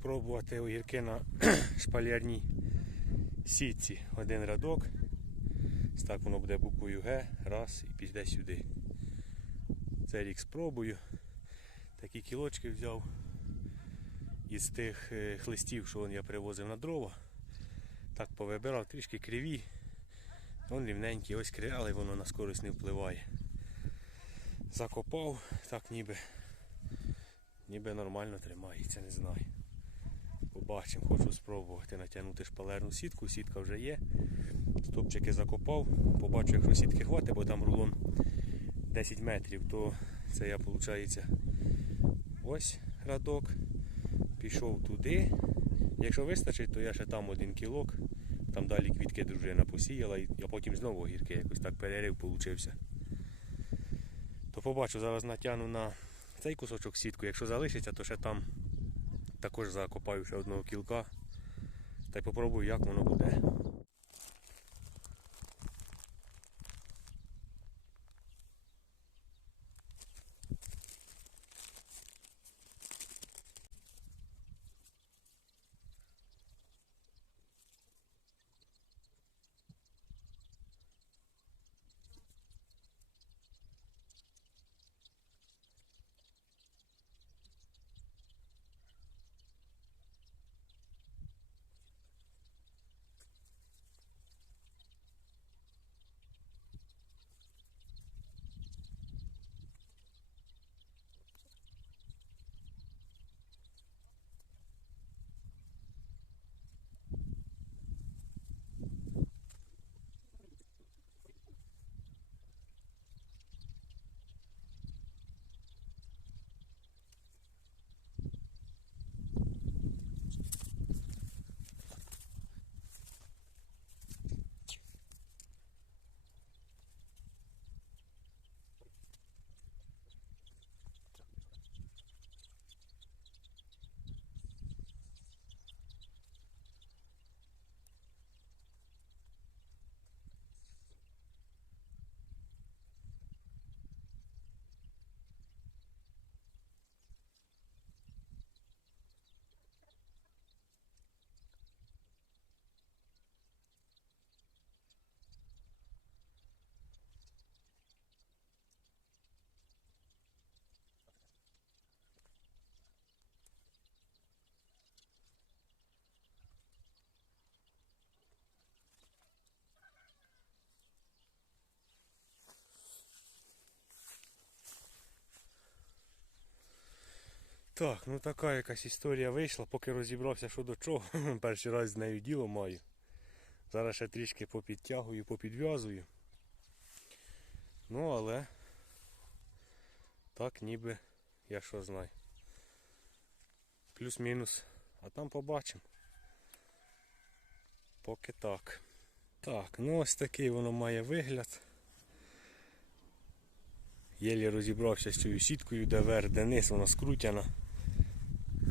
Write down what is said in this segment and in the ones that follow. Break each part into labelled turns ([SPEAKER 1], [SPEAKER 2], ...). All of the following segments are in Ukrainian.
[SPEAKER 1] спробувати огірки на шпалярній сітці. Один рядок. Так воно буде буквою Г. Раз і піде сюди. Цей рік спробую. Такі кілочки взяв із тих е, хлистів, що я привозив на дрова. Так повибирав, трішки криві. Вон рівненькі, ось криві, але воно на скорость не впливає. Закопав, так ніби, ніби нормально тримається, не знаю. Побачимо, хочу спробувати натягнути шпалерну сітку, сітка вже є. Стопчики закопав, побачу, якщо сітки хватить, бо там рулон 10 метрів, то це я, виходить, ось радок. Пішов туди. Якщо вистачить, то я ще там один кілок. Там далі квітки дружина посіяла, і я потім знову огірки якось так перерив получився. То побачу, зараз натягну на цей кусочок сітку. Якщо залишиться, то ще там також закопаю ще одного кілка. Та й попробую, як воно буде. Так, ну така якась історія вийшла, поки розібрався, що до чого. Перший раз з нею діло маю. Зараз ще трішки попідтягую, попідв'язую. Ну, але так ніби я що знаю. Плюс-мінус. А там побачимо. Поки так. Так, ну ось такий воно має вигляд. Єлі розібрався з цією сіткою, де вверх, де низ, вона скрутяна.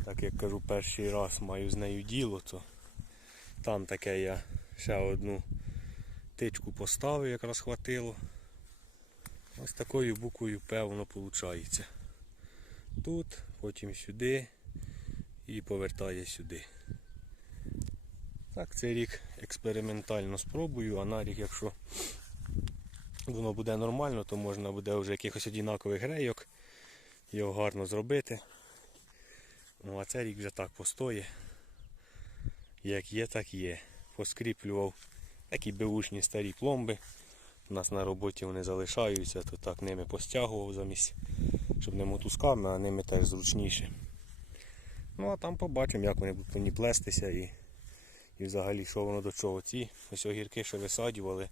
[SPEAKER 1] Так як кажу, перший раз маю з нею діло, то там таке я ще одну тичку поставив, якраз хватило. Ось такою буквою певно виходить. Тут, потім сюди і повертає сюди. Так, цей рік експериментально спробую, а на рік, якщо воно буде нормально, то можна буде вже якихось однакових грейок його гарно зробити. Ну а цей рік вже так постоє. Як є, так є. Поскріплював такі беушні старі пломби. У нас на роботі вони залишаються, то так ними постягував замість, щоб не мотузками, а ними теж зручніше. Ну а там побачимо, як вони будуть мені плестися і, і взагалі що воно до чого. Ці ось огірки, що висаджували,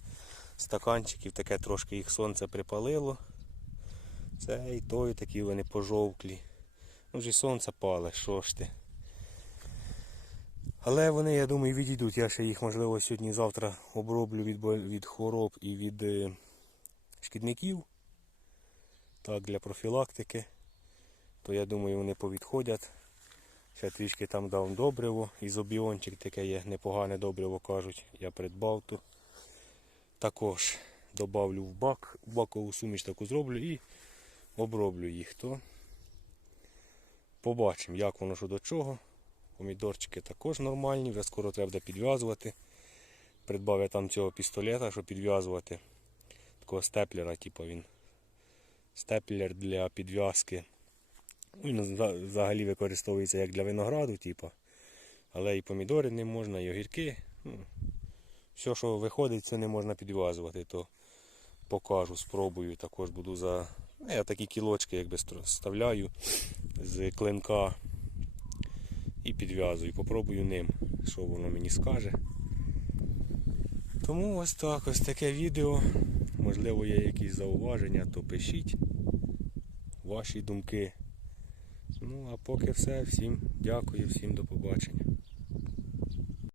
[SPEAKER 1] стаканчиків, таке трошки їх сонце припалило. Це і той такі вони пожовклі. Ну вже сонце пале, що ж ти. Але вони, я думаю, відійдуть. Я ще їх, можливо, сьогодні-завтра оброблю від, від хвороб і від е, шкідників. Так, для профілактики. То я думаю, вони повідходять. Ще трішки там дав добриво. Ізобіончик таке є непогане добриво кажуть. Я придбав тут. Також добавлю в бак, в бакову суміш таку зроблю і оброблю їх. То побачимо, як воно що до чого. Помідорчики також нормальні, вже скоро треба буде підв'язувати. Придбав я там цього пістолета, щоб підв'язувати. Такого степлера, типу він. Степлер для підв'язки. Він взагалі використовується як для винограду, типу. Але і помідори не можна, і огірки. Ну, все, що виходить, це не можна підв'язувати, то покажу, спробую. Також буду за. ну, Я такі кілочки якби вставляю з клинка і підв'язую. Попробую ним, що воно мені скаже. Тому ось так, ось таке відео. Можливо, є якісь зауваження, то пишіть ваші думки. Ну, а поки все. Всім дякую, всім до побачення.